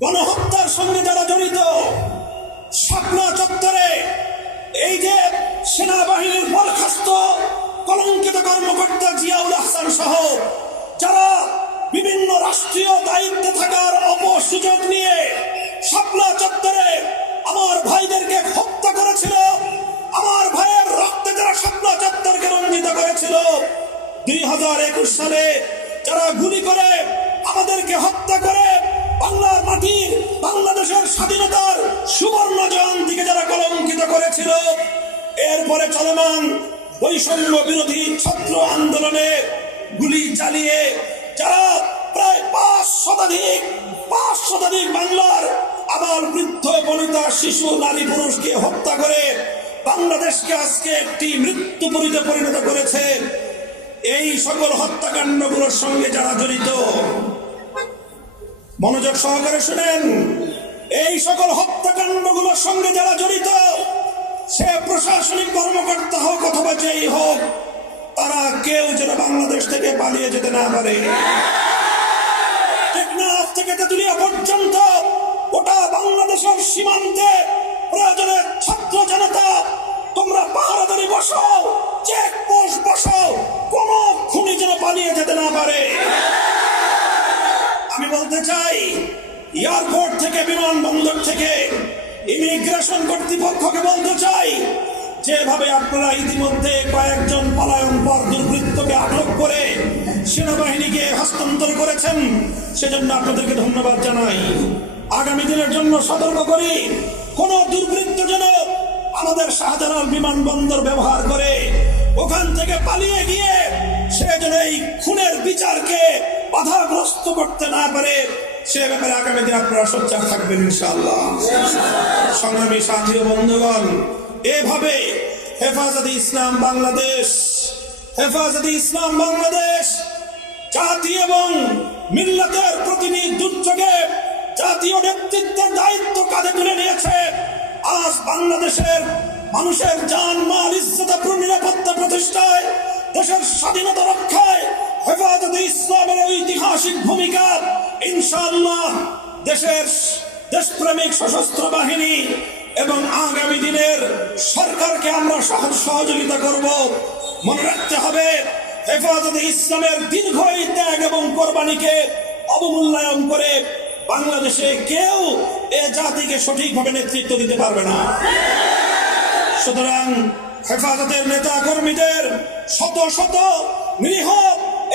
গণহত্যার সঙ্গে যারা জড়িত, শাপলা চত্বরে এই যে সেনাবাহিনীর বরখাস্ত কলঙ্কিত কর্মকর্তা জিয়াউল আহসান সহ যারা বিভিন্ন রাষ্ট্রীয় দায়িত্বে থাকার অপসুযোগ নিয়ে শাপলা চত্বরে আমার ভাইদেরকে হত্যা করেছিল, আমার ভাইয়ের রক্তে যারা শাপলা চত্বরকে রঞ্জিত করেছিল, 2021 সালে যারা গুলি করে আমাদেরকে হত্যা করে বাংলার মাটির বাংলাদেশের স্বাধীনতার সুবর্ণ জয়ন্তীকে যারা কলঙ্কিত করেছিল, এরপরে চলমান বৈষম্য বিরোধী ছাত্র আন্দোলনে গুলি চালিয়ে যারা প্রায় 5 শতাধিক বাংলার আবাল বৃদ্ধ বনিতা শিশু নারী পুরুষকে হত্যা করে বাংলাদেশকে আজকে একটি মৃত্যুপুরীতে পরিণত করেছে, এই সকল হত্যাকাণ্ডগুলোর সঙ্গে যারা জড়িত, মনোযোগ সহকারে শুনেন, এই সকল হত্যাকাণ্ডগুলোর সঙ্গে যারা জড়িত, সে প্রশাসনিক কর্মকর্তা হোক অথবা যেই হোক, তারা কেউ যেন বাংলাদেশ থেকে পালিয়ে যেতে না পারে। টেকনাফ থেকে তেঁতুলিয়া পর্যন্ত গোটা বাংলাদেশের সীমান্তে প্রয়োজনে ছাত্র জনতা তোমরা পাহারাদারি বসাও, চেকপোস্ট বসাও, কোন খুনি যেন পালিয়ে যেতে না পারে। আমি বলতে চাই, এয়ারপোর্ট থেকে, বিমানবন্দর থেকে, ইমিগ্রেশন কর্তৃপক্ষকে বলতে চাই, যেভাবে আপনারা ইতিমধ্যে কয়েকজন পলায়ন পর দুর্বৃত্তকে আটক করে সেনাবাহিনীকে হস্তান্তর করেছেন, সেজন্য আপনাদেরকে ধন্যবাদ জানাই। আগামী দিনের জন্য সতর্ক করি, কোন দুর্বৃত্ত যেন আমাদের শাহজালাল বিমানবন্দর ব্যবহার করে ওখান থেকে পালিয়ে গিয়ে সে যেন এই খুনের বিচারকে বাধাগ্রস্ত করতে না পারে, সে ব্যাপারে আগামী দিন আপনারা সোচ্চার থাকবেন ইনশাআল্লাহ। সংগ্রামী সাথী ও বন্ধুগণ, এভাবে হেফাজতে ইসলাম বাংলাদেশ জাতি এবং মিল্লাতের প্রতিনিধি দুর্যোগে জাতীয় নেতৃত্বের দায়িত্ব কাঁধে তুলে নিয়েছে। আজ বাংলাদেশের মানুষের জান মাল ইজ্জত নিরাপত্তা প্রতিষ্ঠায়, দেশের স্বাধীনতা রক্ষায় হেফাজতে ইসলামের ঐতিহাসিক ভূমিকা ইনশাআল্লাহ দেশের দেশপ্রেমিক সশস্ত্র বাহিনী এবং আগামী দিনের সরকারকে আমরা সহযোগিতা করব। মনে রাখতে হবে, হেফাজতে ইসলামের দীর্ঘ ত্যাগ এবং কোরবানিকে অবমূল্যায়ন করে বাংলাদেশে কেউ এ জাতিকে সঠিকভাবে নেতৃত্ব দিতে পারবে না। সুতরাং হেফাজতের নেতা কর্মীদের শত শত নিরীহ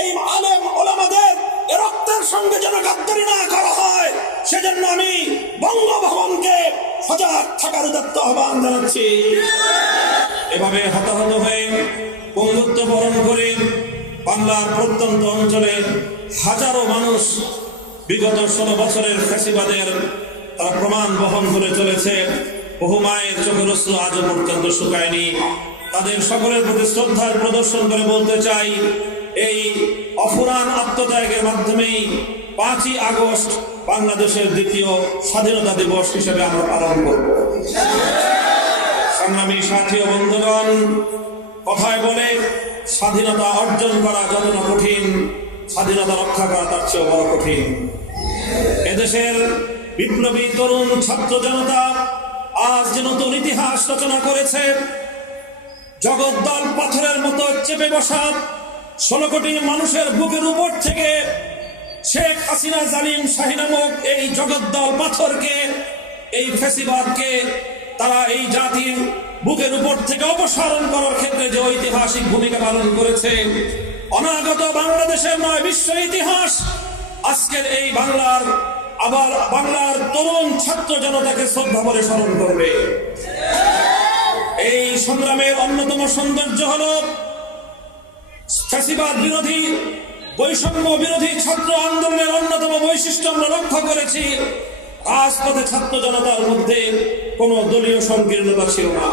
এই আলেম ওলামাদের রক্তের সঙ্গে যেন গাদ্দারি না করা হয়, সেজন্য আমি বঙ্গভবনকে সজাগ থাকার উদাত্ত আহ্বান জানাচ্ছি। এভাবে হতাহত হয়ে বন্ধুত্ব বরণ করে বাংলার প্রত্যন্ত অঞ্চলে হাজারো মানুষ বিগত 16 বছরের ফ্যাসিবাদের তারা প্রমাণ বহন করে চলেছে। বহু মায়ের চোখের অশ্রু আজও পর্যন্ত শুকায়নি। তাদের সকলের প্রতি শ্রদ্ধার প্রদর্শন করে বলতে চাই, এই অফুরান আত্মত্যাগের মাধ্যমেই 5ই আগস্ট বাংলাদেশের দ্বিতীয় স্বাধীনতা দিবস হিসেবে আমরা পালন করব। সংগ্রামী সাথী ও বন্ধুগণ, কথায় বলে স্বাধীনতা অর্জন করা যতটা কঠিন, স্বাধীনতা রক্ষা করা তার চেয়েও বড় কঠিন। এদেশের বিপ্লবী তরুণ ছাত্র জনতা আজ যে নতুন ইতিহাস রচনা করেছে, জগদ্দল পাথরের মতো চেপে বসা 16 কোটি মানুষের বুকের উপর থেকে শেখ হাসিনা জালিম শাহী নামক এই জগদ্দল পাথরকে, এই ফ্যাসিবাদকে তারা এই জাতির বুকের উপর থেকে অপসারণ করার ক্ষেত্রে যে ঐতিহাসিক ভূমিকা পালন করেছে, অনাগত বাংলাদেশের নয় বিশ্ব ইতিহাস আজকের এই বাংলার তরুণ ছাত্র জনতাকে শ্রদ্ধা করে স্মরণ করবে। এই সংগ্রামের অন্যতম সৌন্দর্য হল ফ্যাসিবাদ বিরোধী, বৈষম্য বিরোধী ছাত্র আন্দোলনের অন্যতম বৈশিষ্ট্য আমরা লক্ষ্য করেছি, রাজপথে ছাত্র জনতার মধ্যে কোনো দলীয় সংকীর্ণতা ছিল না,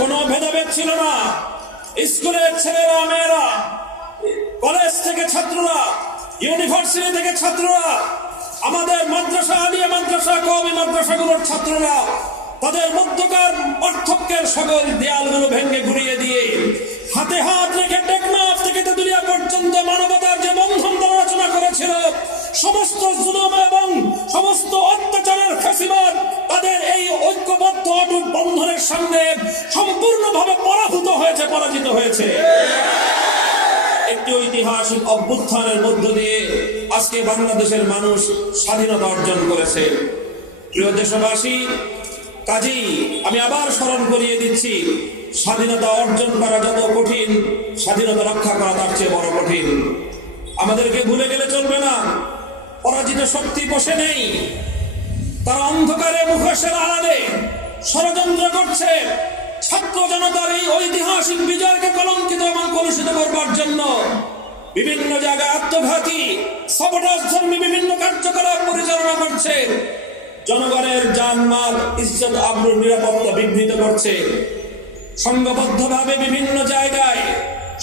কোনো ভেদাভেদ ছিল না। স্কুলের ছেলেরা মেয়েরা, কলেজ থেকে ছাত্ররা, ইউনিভার্সিটি থেকে ছাত্ররা, আমাদের মাদ্রাসা, আলিয়া মাদ্রাসা, কওমি মাদ্রাসাগুলোর ছাত্ররা তাদের মধ্যকার পার্থক্যের সকল দেয়ালগুলো ভেঙে ঘুরিয়ে দিয়ে হাতে হাত রেখে টেকনাফ থেকে তেঁতুলিয়া পর্যন্ত মানবতার যে বন্ধন তারা রচনা করেছিল, সমস্ত জুলুম এবং সমস্ত অত্যাচারের ফ্যাসিবাদ তাদের এই ঐক্যবদ্ধ অটুট বন্ধনের সামনে সম্পূর্ণভাবে পরাজিত হয়েছে। একটি ঐতিহাসিক অভ্যুত্থানের মধ্য দিয়ে আজকে বাংলাদেশের মানুষ স্বাধীনতা অর্জন করেছে। প্রিয় দেশবাসী, কাজেই আমি আবার স্মরণ করিয়ে দিচ্ছি, স্বাধীনতা অর্জন করা যত কঠিন, স্বাধীনতা রক্ষা করা তার চেয়ে বড় কঠিন। আমাদেরকে ভুলে গেলে চলবে না, পরাজিত শক্তি বসে নেই, তারা অন্ধকারে মুখোশের আড়ালে ষড়যন্ত্র করছে ছাত্র জনতার এই ঐতিহাসিক বিজয়কে কলঙ্কিত এবং কলুষিত করবার জন্য বিভিন্ন জায়গায় আত্মঘাতী সাবোটাজধর্মী বিভিন্ন কার্যকলাপ পরিচালনা করছে, জনগণের জানমাল ইজ্জত আবরুর নিরাপত্তা বিঘ্নিত করছে। সংঘবদ্ধভাবে বিভিন্ন জায়গায়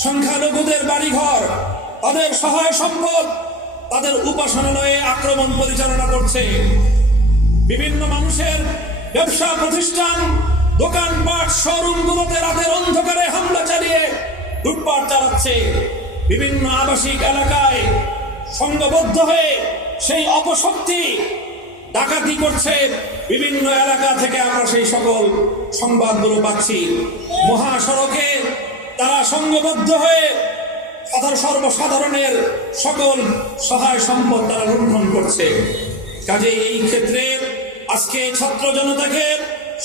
সংখ্যালঘুদের বাড়িঘর, তাদের সহায় সম্পদ, তাদের উপাসনালয়ে আক্রমণ পরিচালনা করছে। বিভিন্ন মানুষের ব্যবসা প্রতিষ্ঠান, দোকানপাট, শোরুমগুলোতে রাতের অন্ধকারে হামলা চালিয়ে লুটপাট চালাচ্ছে। বিভিন্ন আবাসিক এলাকায় সংঘবদ্ধ হয়ে সেই অপশক্তি ডাকাতি করছে। বিভিন্ন এলাকা থেকে আমরা সেই সকল সংবাদগুলো পাচ্ছি। মহাসড়কে তারা সংঘবদ্ধ হয়ে সর্বসাধারণের সকল সহায় সম্পদ তারা লুণ্ঠন করছে। কাজে এই ক্ষেত্রে আজকে ছাত্র জনতাকে,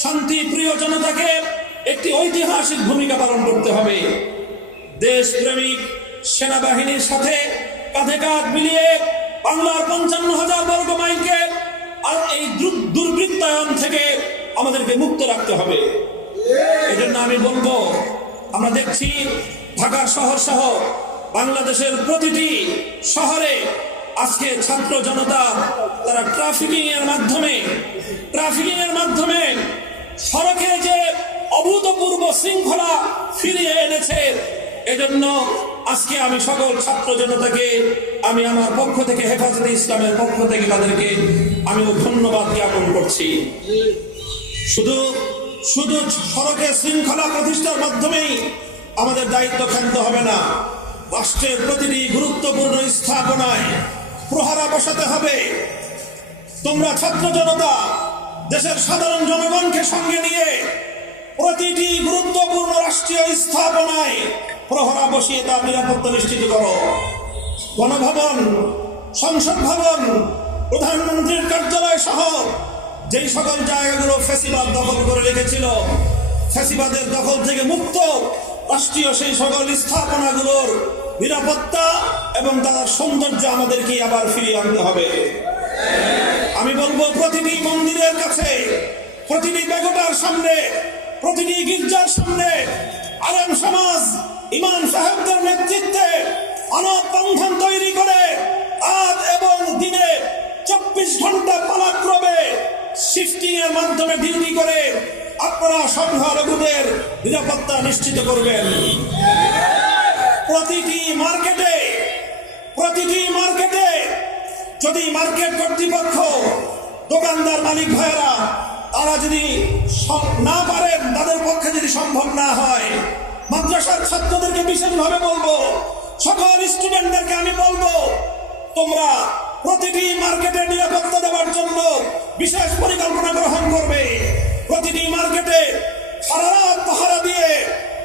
শান্তি প্রিয় জনতাকে একটি ঐতিহাসিক ভূমিকা পালন করতে হবে। দেশপ্রেমিক সেনাবাহিনীর সাথে কাঁধে কাঁধ মিলিয়ে বাংলার 55,000 বর্গ মাইলকে আর এই দুর্বৃত্তায়ন থেকে আমাদেরকে মুক্ত রাখতে হবে। এজন্য আমি বলবো, আমরা দেখছি ঢাকার শহর সহ বাংলাদেশের প্রতিটি শহরে আজকে ছাত্র জনতা তারা ট্রাফিকিং এর মাধ্যমে সড়কে যে অভূতপূর্ব শৃঙ্খলা ফিরিয়ে এনেছে। এজন্য আজকে আমি সকল ছাত্র জনতাকে আমি আমার পক্ষ থেকে, হেফাজতে ইসলামের পক্ষ থেকে তাদেরকে আমি ধন্যবাদ জ্ঞাপন করছি। শুধু সড়কে শৃঙ্খলা প্রতিষ্ঠার মাধ্যমেই আমাদের দায়িত্ব ক্ষান্ত হবে না, রাষ্ট্রের প্রতিটি গুরুত্বপূর্ণ স্থাপনায় প্রহরা বসাতে হবে। তোমরা ছাত্র জনতা দেশের সাধারণ জনগণকে সঙ্গে নিয়ে প্রতিটি গুরুত্বপূর্ণ রাষ্ট্রীয় স্থাপনায় প্রহরা বসিয়ে তার নিরাপত্তা নিশ্চিত করো। গণভবন, সংসদ ভবন, প্রধানমন্ত্রীর কার্যালয় সহ যেই সকল জায়গাগুলো ফ্যাসিবাদ দখল করে রেখেছিল, ফ্যাসিবাদের দখল থেকে মুক্ত রাষ্ট্রীয় সেই সকল স্থাপনাগুলোর নিরাপত্তা এবং তার সৌন্দর্য আমাদেরকে আবার ফিরিয়ে আনতে হবে। আমি বলবো, প্রতিটি মন্দিরের কাছে, প্রতিটি বেগোটার সামনে, প্রতিটি গির্জার সামনে আলেম সমাজ, ইমাম সাহেবদের নেতৃত্বে মানব বন্ধন তৈরি করে রাত এবং দিনে 24 ঘন্টা পালাক্রমে শিফটিং এর মাধ্যমে ডিউটি করে আপনারা সংখ্যালঘুদের নিরাপত্তা নিশ্চিত করবেন। প্রতিটি মার্কেটে যদি মার্কেট কর্তৃপক্ষ, দোকানদার, মালিক ভাইয়েরা তারা যদি না পারেন, তাদের পক্ষে যদি সম্ভব না হয়, মাদ্রাসার ছাত্রদেরকে বিশেষভাবে বলবো, সকল স্টুডেন্টদেরকে আমি বলবো, তোমরা প্রতিটি মার্কেটের নিরাপত্তা দেওয়ার জন্য বিশেষ পরিকল্পনা গ্রহণ করবে। প্রতিটি মার্কেটে সারা রাত পাহারা দিয়ে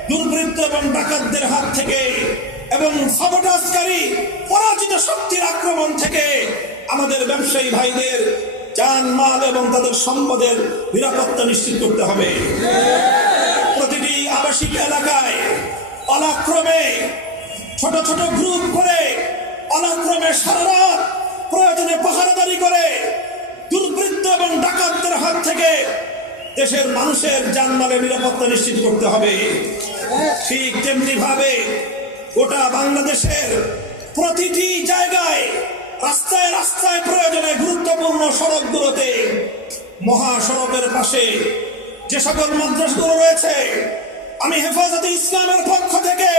দুর্বৃত্ত এবং ডাকাতদের হাত থেকে এবং সাবোটাজকারী পরাজিত শক্তির আক্রমণ থেকে আমাদের ব্যবসায়ী ভাইদের জানমাল এবং তাদের সম্পদের নিরাপত্তা নিশ্চিত করতে হবে। প্রতিটি আবাসিক এলাকায় পালাক্রমে ছোট ছোট গ্রুপ করে পালাক্রমে সারা রাত প্রয়োজনে পাহারাদারি করে দুর্বৃত্ত এবং ডাকাতদের হাত থেকে দেশের মানুষের জানমালের নিরাপত্তা নিশ্চিত করতে হবে। ঠিক তেমনি ভাবে গোটা বাংলাদেশের প্রতিটি জায়গায়, রাস্তায় রাস্তায়, প্রয়োজনে গুরুত্বপূর্ণ সড়কগুলোতে, মহাসড়কের পাশে যে সকল মাদ্রাসাগুলো রয়েছে, আমি হেফাজতে ইসলামের পক্ষ থেকে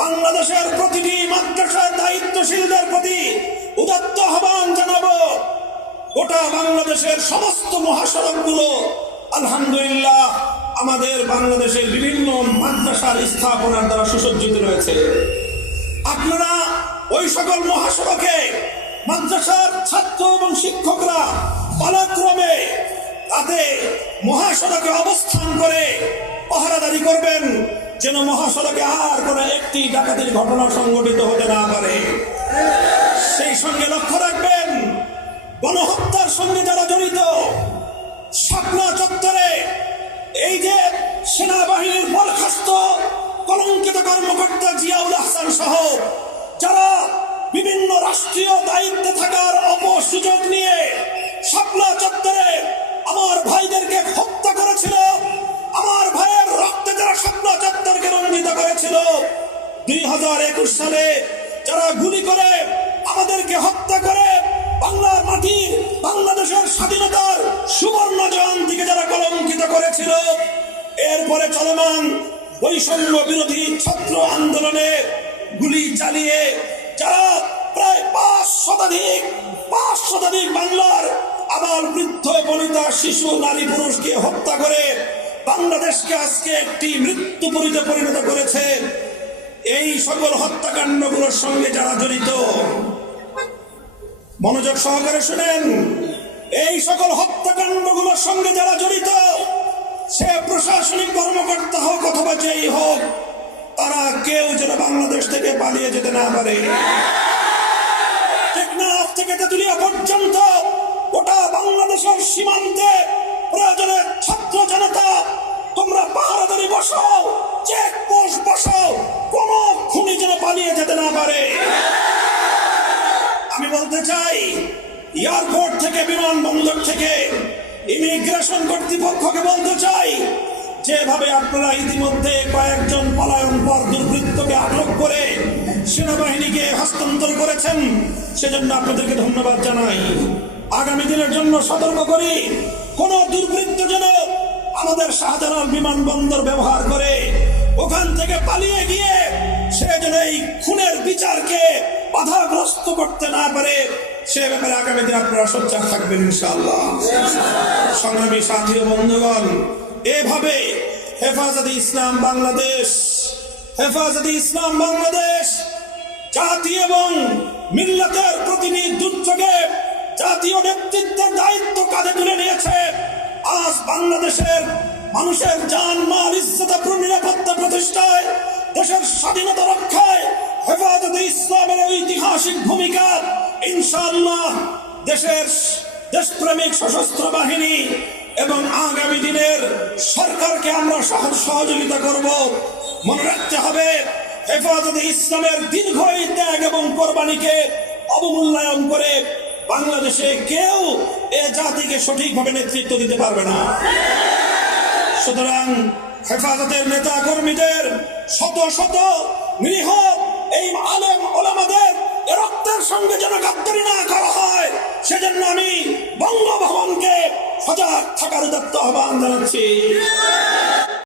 বাংলাদেশের প্রতিটি মাদ্রাসার দায়িত্বশীলদের প্রতি উদাত্ত আহ্বান জানাবো। গোটা বাংলাদেশের সমস্ত মহাসড়কগুলো আলহামদুলিল্লাহ আমাদের বাংলাদেশের বিভিন্ন মাদ্রাসার স্থাপনার দ্বারা সুসজ্জিত রয়েছে। আপনারা ওই সকল মহাসড়কে মাদ্রাসার ছাত্র এবং শিক্ষকরা পালাক্রমে রাতে মহাসড়কে অবস্থান করে পাহারাদারি করবেন, যেন মহাসড়কে আর কোনো একটি ডাকাতির ঘটনা সংঘটিত হতে না পারে। সেই সঙ্গে লক্ষ্য রাখবেন, গণহত্যার সঙ্গে যারা জড়িত, শাপলা চত্বরে এই যে সেনাবাহিনীর বরখাস্ত কলঙ্কিত কর্মকর্তা জিয়াউল আহসান সহ যারা বিভিন্ন রাষ্ট্রীয় দায়িত্বে থাকার অপসুযোগ নিয়ে শাপলা চত্বরে আমার ভাইদেরকে হত্যা করেছিল, আমার ভাইয়ের রক্তে যারা শাপলা চত্বরকে রঞ্জিত করেছিল, 2021 সালে যারা গুলি করে আমাদেরকে হত্যা করে বাংলার মাটির বাংলাদেশের স্বাধীনতার সুবর্ণ জয়ন্তীকে যারা কলঙ্কিত করেছিল, এরপরে চলমান বৈষম্য বিরোধী ছাত্র আন্দোলনে গুলি চালিয়ে যারা প্রায় 5 শতাধিক বাংলার আবাল বৃদ্ধ বনিতা শিশু নারী পুরুষকে হত্যা করে বাংলাদেশকে আজকে একটি মৃত্যুপুরীতে পরিণত করেছে, এই সকল হত্যাকাণ্ডগুলোর সঙ্গে যারা জড়িত, মনোযোগ সহকারে শুনেন, এই সকল হত্যাকাণ্ডগুলোর সঙ্গে যারা জড়িত, সে প্রশাসনিক কর্মকর্তা হোক অথবা যেই হোক, তারা কেউ যেন বাংলাদেশ থেকে পালিয়ে যেতে না পারে। টেকনাফ থেকে তেতুলিয়া পর্যন্ত গোটা বাংলাদেশের সীমান্তে প্রয়োজনে ছাত্র জনতা তোমরা পাহারাদারি বসাও, চেকপোস্ট বসাও, কোন খুনি যেন পালিয়ে যেতে না পারে। আমি বলতে চাই, এয়ারপোর্ট থেকে, বিমানবন্দর থেকে, ইমিগ্রেশন কর্তৃপক্ষকে বলতে চাই, যেভাবে আপনারা ইতিমধ্যে কয়েকজন পলায়নপর দুর্বৃত্তকে আটক করে সেনাবাহিনীকে হস্তান্তর করেছেন, সেজন্য আপনাদেরকে ধন্যবাদ জানাই। আগামী দিনের জন্য সতর্ক করি, কোন দুর্বৃত্ত যেন আমাদের শাহজালাল বিমানবন্দর ব্যবহার করে ওখান থেকে পালিয়ে গিয়ে সে যেন এই খুনের বিচারকে বাধাগ্রস্ত করতে না পারে, সে ব্যাপারে আগামী দিন আপনারা সোচ্চার থাকবেন ইনশাআল্লাহ। সংগ্রামী সাথী ও বন্ধুগণ, এভাবে হেফাজতে ইসলাম বাংলাদেশ জাতি এবং মিল্লাতের প্রতিনিধি দুর্যোগে জাতীয় নেতৃত্বের দায়িত্ব কাঁধে তুলে নিয়েছে। আজ বাংলাদেশের মানুষের জান মাল ইজ্জত নিরাপত্তা প্রতিষ্ঠায়, দেশের স্বাধীনতা রক্ষায় হেফাজতে ইসলামের ঐতিহাসিক ভূমিকা ইনশাআল্লাহ দেশের দেশপ্রেমিক সশস্ত্র বাহিনী এবং আগামী দিনের সরকারকে আমরা সহযোগিতা করব। মনে রাখতে হবে, হেফাজতে ইসলামের দীর্ঘ ত্যাগ এবং কোরবানিকে অবমূল্যায়ন করে বাংলাদেশে কেউ এ জাতিকে সঠিকভাবে নেতৃত্ব দিতে পারবে না। সুতরাং হেফাজতের নেতা কর্মীদের শত শত নিরীহ এই আলেম ওলামাদের রক্তের সঙ্গে যেন গাদ্দারি না করা হয়, সেজন্য আমি বঙ্গভবনকে সজাগ থাকার উদাত্ত আহ্বান জানাচ্ছি।